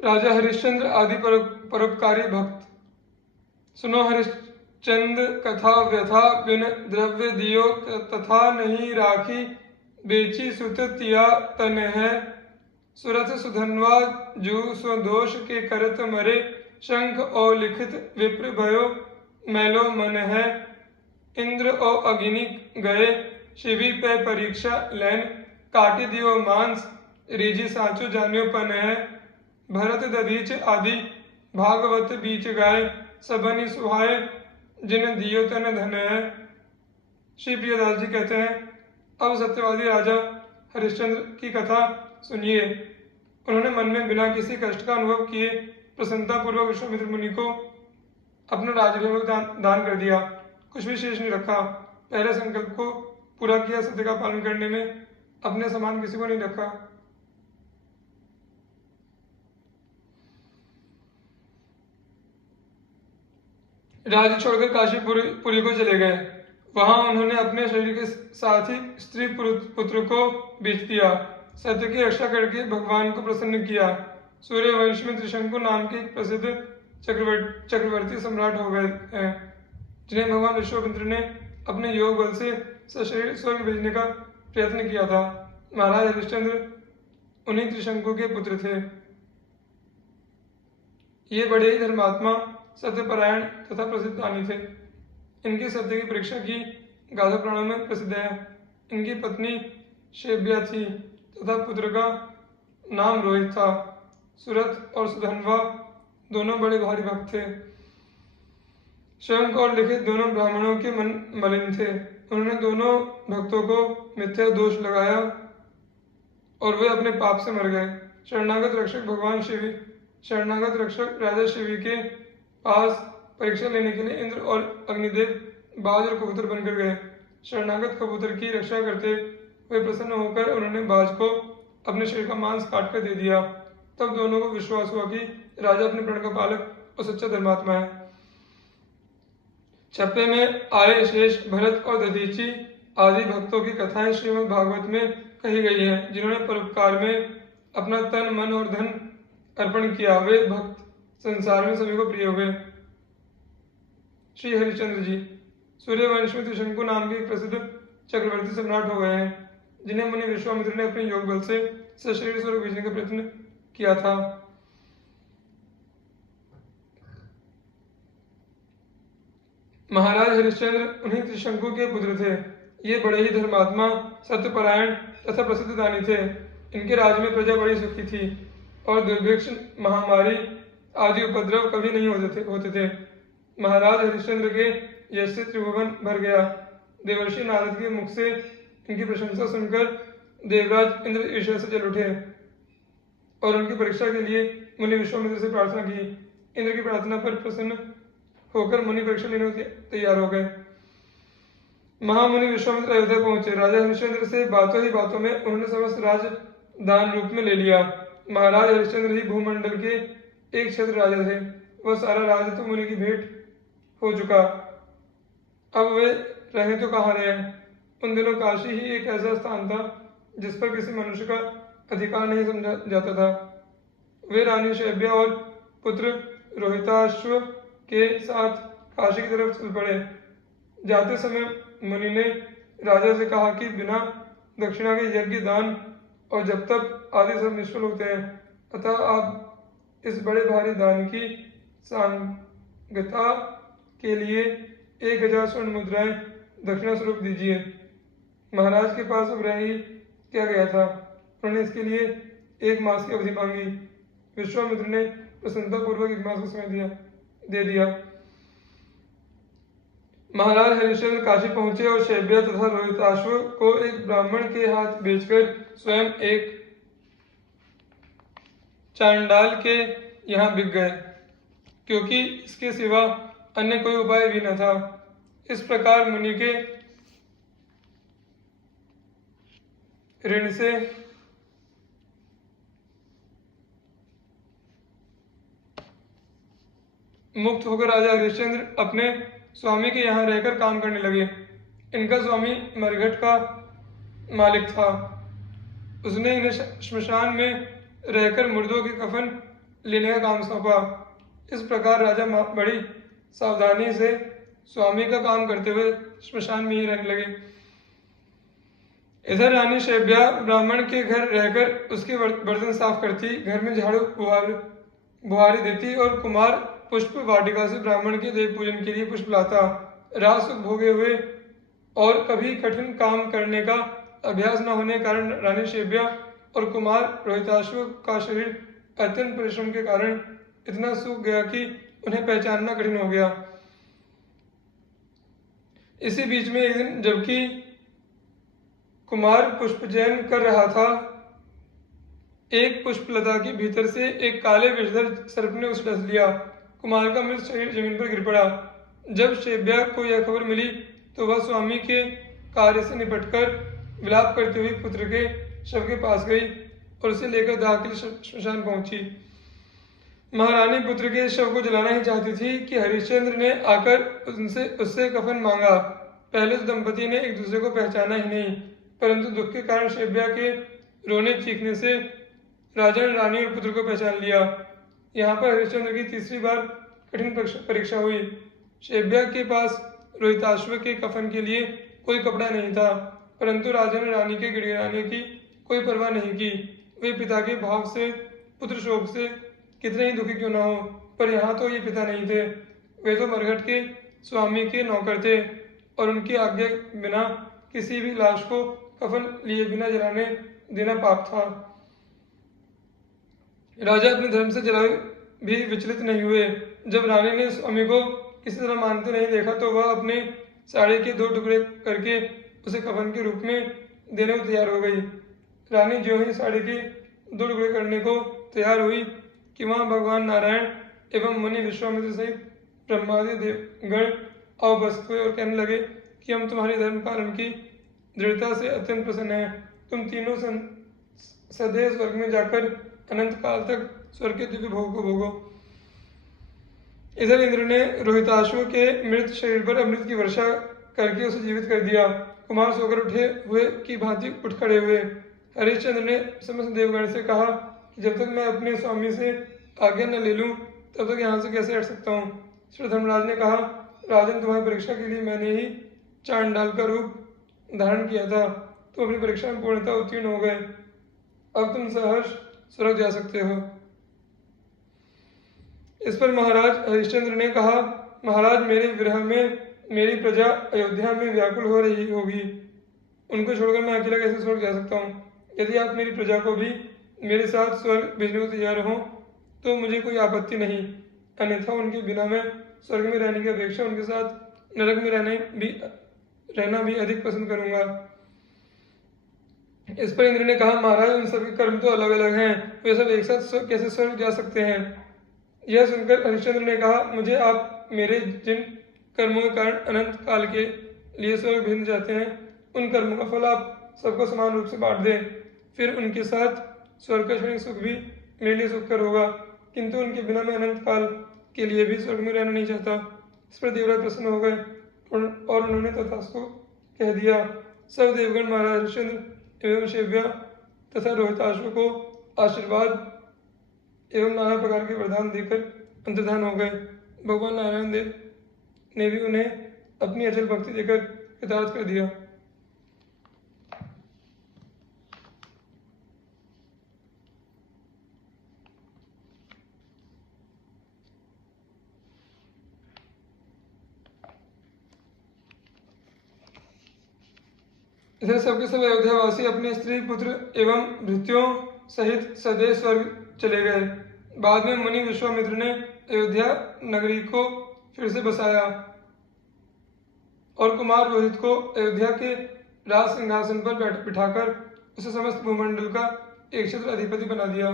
राजा हरिश्चंद्र आदि परोपकारी भक्त। सुनो हरिश्चंद्र कथा व्यथा बिन द्रव्य दियो तथा नहीं राखी बेची सुत तिया तन है। सुरथ सुधनवा जू स्वदोष के करत मरे शंख और लिखित विप्र भयो मैलो मन है। इंद्र और अग्नि गए शिवी पे परीक्षा लैन काटी दियो मांस रीजी साचो जान्यो पन है। भरत दधीच आदि भागवत बीच गाय सबनी सुहाए जिन दियो तन धन है। श्री प्रियदास जी कहते हैं, अब सत्यवादी राजा हरिश्चंद्र की कथा सुनिए। उन्होंने मन में बिना किसी कष्ट का अनुभव किए प्रसन्नता पूर्वक विश्वामित्र मुनि को अपना राजभोग दान कर दिया, कुछ भी शेष नहीं रखा। पहले संकल्प को पूरा किया, सत्य का पालन करने में अपने समान किसी को नहीं रखा। राज्य छोड़कर काशीपुरी को चले गए। वहां उन्होंने अपने शरीर के साथ ही स्त्री पुत्र को बेच दिया। सत्य की रक्षा करके भगवान को प्रसन्न किया। सूर्यवंश में त्रिशंकु नाम के एक प्रसिद्ध चक्रवर्ती सम्राट हो गए हैं, जिन्हें भगवान विश्वामित्र ने अपने योग बल से सशरीर स्वर्ग भेजने का प्रयत्न किया था। महाराज हरिश्चंद्र उन्हीं त्रिशंकु के पुत्र थे। ये बड़े ही धर्मात्मा, सत्यपरायण तथा प्रसिद्ध दानी थे। इनकी सत्य की परीक्षा की गाथा पुराणों में प्रसिद्ध है। इनकी पत्नी शेब्या थी तथा पुत्र का नाम रोहित था। सुरथ और सुधनवा दोनों बड़े भारी भक्त थे। शंख और लिखित दोनों ब्राह्मणों के मन मलिन थे। उन्होंने दोनों भक्तों को मिथ्या दोष लगाया और वे अपने पाप से मर गए। शरणागत रक्षक राजा शिवी के पास परीक्षा लेने के लिए इंद्र और अग्निदेव बाज और कबूतर बनकर गए। शरणागत कबूतर की रक्षा करते हुए प्रसन्न होकर उन्होंने बाज को अपने शरीर का मांस काट कर दे दिया। तब दोनों को विश्वास हुआ कि राजा अपने प्राण का पालक और सच्चा धर्मात्मा है। छप्पे में आए शेष भरत और दधीची आदि भक्तों की कथाएं श्रीमद् भागवत में कही गई हैं, जिन्होंने परोपकार में अपना तन मन और धन अर्पण किया। वे भक्त संसार में सभी को प्रिय हुए। श्री हरिश्चंद्र जी सूर्यवंश में त्रिशंकु नाम के प्रसिद्ध चक्रवर्ती सम्राट हो गए हैं, जिन्हें मुनि विश्वामित्र ने अपने योग बल से सशरीर स्वर्ग भेजने का प्रयत्न किया था। महाराज हरिश्चंद्र उन्हीं त्रिशंकु के पुत्र थे। ये बड़े ही धर्मात्मा, सत्यपरायण तथा प्रसिद्ध दानी थे। इनके राज्य में प्रजा बड़ी सुखी थी और दुर्भिक्ष, महामारी आदि उपद्रव कभी नहीं होते थे। महाराज हरिश्चंद्र के यश से त्रिभुवन भर गया। देवर्षि नारद के मुख से इनकी प्रशंसा सुनकर देवराज इंद्र ईर्ष्या से जल उठे और उनकी परीक्षा के लिए मुनि विश्वामित्र से प्रार्थना की। इंद्र की प्रार्थना पर प्रसन्न होकर मुनि परीक्षा लेने तैयार हो गए। महामुनि विश्वामित्र अयोध्या पहुंचे। राजा हरिश्चंद्र से बातों ही बातों में उन्होंने समस्त राज दान रूप में ले लिया। महाराज हरिश्चंद्र ही भूमंडल के एक क्षेत्र राजा थे। वह सारा राज तो मुनि की भेंट हो चुका। अब वे रहे तो कहाँ रहे। उन दिनों काशी ही एक ऐसा स्थान था जिस पर किसी मनुष्य का अधिकार नहीं समझा जाता था। वे रानी शैब्या और पुत्र रोहिताश्व के साथ काशी की तरफ चल पड़े। जाते समय मुनि ने राजा से कहा कि बिना दक्षिणा के यज्ञ, दान और जब तक आदि सब निष्फल होते हैं, अतः आप इस बड़े भारी दान की सांगता के लिए 1000 स्वर्ण मुद्राएं दक्षिणा स्वरूप दीजिए। महाराज के पास अब रह ही क्या गया था। उन्होंने इसके लिए 1 मास की अवधि मांगी। विश्वामित्र ने प्रसन्नता पूर्वक 1 मास का समय दे दिया। महाराज हरिश्चंद्र काशी पहुंचे और शैब्या तथा रोहिताश्व को एक ब्राह्मण के हाथ बेचकर स्वयं एक चांडाल के यहाँ बिक गए, क्योंकि इसके सिवा अन्य कोई उपाय भी न था। इस प्रकार मुनि के ऋण से मुक्त होकर राजा हरिश्चंद्र अपने स्वामी के यहाँ रहकर काम करने लगे। इनका स्वामी मरघट का मालिक था। उसने इन्हें श्मशान में रहकर मुर्दों के कफन लेने का काम सौंपा। इस प्रकार राजा बड़ी सावधानी से स्वामी का काम करते हुए श्मशान में ही रहने लगे। इधर रानी शैब्या ब्राह्मण के घर रहकर उसके बर्तन साफ करती, घर में झाड़ू बुहारी देती और कुमार पुष्प वाटिका से ब्राह्मण के देव पूजन के लिए पुष्प लाता। रात सुख भोगे हुए और कभी कठिन काम करने का अभ्यास न होने के कारण रानी शैब्या और कुमार रोहिताश्व का शरीर अत्यंत परिश्रम के कारण इतना सूख गया कि उन्हें पहचानना कठिन हो गया। इसी बीच में एक दिन जबकि कुमार पुष्प चयन कर रहा था, एक पुष्पलता के भीतर से एक काले विषधर सर्प ने उसे डस लिया। कुमार का मृत शरीर जमीन पर गिर पड़ा। जब शैब्या को यह खबर मिली तो वह स्वामी के कार्य से निपटकर विलाप करते हुए पुत्र के शव के पास गई और उसे लेकर दाह के लिए श्मशान पहुंची। महारानी पुत्र के शव को जलाना ही चाहती थी कि हरिश्चंद्र ने आकर उससे कफन मांगा। पहले तो दंपति ने एक दूसरे को पहचाना ही नहीं, परंतु दुख के कारण शैब्या के रोने चीखने से राजा ने रानी और पुत्र को पहचान लिया। यहाँ पर हरिश्चंद्र की तीसरी बार कठिन परीक्षा हुई। शैब्या के पास रोहिताश्व के कफन के लिए कोई कपड़ा नहीं था, परंतु राजा ने रानी के गिड़गिड़ाने की कोई परवाह नहीं की। वे पिता के भाव से, पुत्र शोक से कितने ही दुखी क्यों न हो, पर यहाँ तो ये पिता नहीं थे। वे तो मरघट के स्वामी के नौकर थे और उनकी आज्ञा बिना किसी भी लाश को कफन लिए बिना जलाने देना पाप था। राजा अपने धर्म से जरा भी विचलित नहीं हुए। जब रानी ने स्वामी को किसी तरह मानते नहीं देखा तो वह अपने साड़ी के 2 टुकड़े करके उसे कफन के रूप में देने को तैयार हो गई। रानी जो ही साड़ी के 2 टुकड़े करने को तैयार हुई कि वहां भगवान नारायण एवं मुनि विश्वामित्र सहित ब्रह्मादि देवगण उपस्थित हुए और कहने लगे कि हम तुम्हारे धर्म पालन की दृढ़ता से अत्यंत प्रसन्न हैं। तुम तीनों सदैव स्वर्ग में जाकर अनंत काल तक स्वर्ग के दिव्य भोग को भोगो। इधर इंद्र ने रोहिताश्व के मृत शरीर पर अमृत की वर्षा करके उसे जीवित कर दिया। कुमार सोकर उठे हुए की भांति उठ खड़े हुए। हरिश्चंद्र ने समस्त देवगण से कहा कि जब तक मैं अपने स्वामी से आज्ञा न ले लूं तब तक यहाँ से कैसे हट सकता हूँ। श्री धर्मराज ने कहा, राजन, तुम्हारी परीक्षा के लिए मैंने ही चांडाल का रूप धारण किया था। तुम अपनी परीक्षा में पूर्णतः उत्तीर्ण हो गए। अब तुम सहर्ष स्वर्ग जा सकते हो। इस पर महाराज हरिश्चंद्र ने कहा, महाराज, मेरे विरह में मेरी प्रजा अयोध्या में व्याकुल हो रही होगी। उनको छोड़कर मैं अकेला कैसे स्वर्ग जा सकता हूँ। यदि आप मेरी प्रजा को भी मेरे साथ स्वर्ग भेजने को तैयार हो तो मुझे कोई आपत्ति नहीं, अन्यथा उनके बिना मैं स्वर्ग में रहने की अपेक्षा उनके साथ नरक में रहना भी अधिक पसंद करूंगा। इस पर इंद्र ने कहा, महाराज, उन सबके कर्म तो अलग अलग हैं, वे सब एक साथ कैसे स्वर्ग जा सकते हैं। यह सुनकर हरिश्चंद्र ने कहा, मुझे आप मेरे जिन कर्मों के कारण अनंत काल के लिए स्वर्ग भेजना चाहते हैं, उन कर्मों का फल आप सबको समान रूप से बांट दें। फिर उनके साथ स्वर्ग का क्षणिक सुख भी मेरे लिए सुखकर होगा, किंतु उनके बिना मैं अनंत काल के लिए भी स्वर्ग में रहना नहीं चाहता। इस पर देवराज प्रसन्न हो गए और उन्होंने तथास्तु कह दिया। सब देवगण महाराज हरिश्चंद्र एवं शैब्या तथा रोहिताश्व को आशीर्वाद एवं नाना प्रकार के वरदान देकर अंतर्धान हो गए। भगवान नारायण देव ने भी उन्हें अपनी अचल भक्ति देकर कृतार्थ कर दिया। इधर सबके सब अयोध्यावासी अपने स्त्री पुत्र एवं भृत्यों सहित सदैव स्वर्ग चले गए। बाद में मुनि विश्वामित्र ने अयोध्या नगरी को फिर से बसाया और कुमार रोहित को अयोध्या के राज सिंहासन पर बिठाकर उसे समस्त भूमंडल का एक छत्र अधिपति बना दिया।